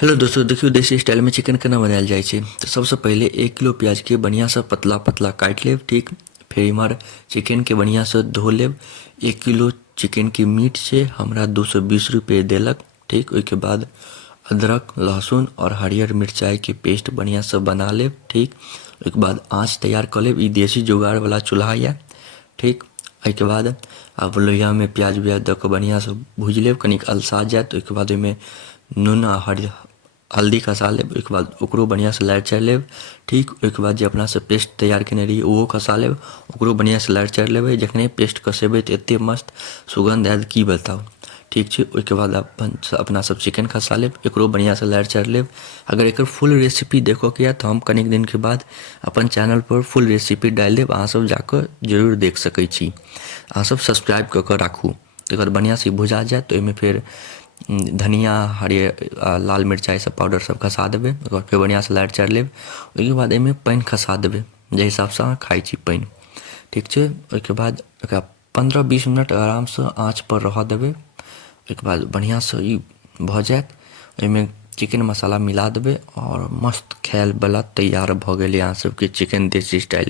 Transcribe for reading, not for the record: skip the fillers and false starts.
Hello दोस्तों, देखियो देसी स्टाइल में चिकन केना बनायल जाइ छै। तो सबसे पहले 1 किलो प्याज के बढ़िया से पतला पतला काट लेब। ठीक, फिर इमहर चिकन के बढ़िया से धो लेब। 1 किलो चिकन के मीट छै हमरा 220 रुपये देलक। ठीक, ओहिके बाद अदरक लहसुन और हरियर मिरचाई के पेस्ट बढ़िया से बना लेब। ठीक, ओहिके बाद आँच तैयार कर लेब। ई देसी जुगाड़ वाला चूल्हा या। ठीक, एहिके बाद आब लोहिया में प्याज व्याज दऽ कऽ बढ़िया से भूज लेब। कनिक अलसा जाएत, ओहिके बाद ओहिमे नून आ हल्दी खसा लेब। ओहिके बाद ओकरो बढ़िया से लारि चारि लेब। ठीक, ओहिके बाद जे अपना से पेस्ट तैयार केने रही ओहो खसा लेब, ओकरो बढ़िया से लारि चारि लेबै। जखने पेस्ट खसेबै तऽ एते मस्त सुगंध आयत की बताउ। ठीक छै, ओहिके बाद अपना सब चिकन खसा लेब, एकरो बढ़िया से लारि चारि लेब। अगर एकर फुल रेसिपी देखऽके यऽ तऽ हम कनिक दिन के बाद अपन चैनल पर फुल रेसिपी डालि देब, अहाँ सब जाकऽ जरूर देख सकै छी। अहाँ सब सब्सक्राइब कऽ कऽ राखू। तकर बाद बढ़िया से भुजा जाएत तऽ ओहिमे फेर धनिया हरियर लाल मिरचाई सब पाउडर सब खसा देबै। ओकर बाद फेर बढ़िया से लारि चारि लेब। ओहिके बाद एहिमे पानि खसा देबै जाहि हिसाबसँ अहाँ खाइ छी पानि। ठीक छै, ओहिके बाद एकरा 15-20 मिनट आरामसँ आँच पर रहऽ देबै। ओहिके बाद बढ़िया से ई भऽ जाएत, ओहिमे चिकन मसाला मिला देबै और मस्त खायल वाला तैयार भऽ गेलै अहाँ सबके चिकन देसी स्टाइल में।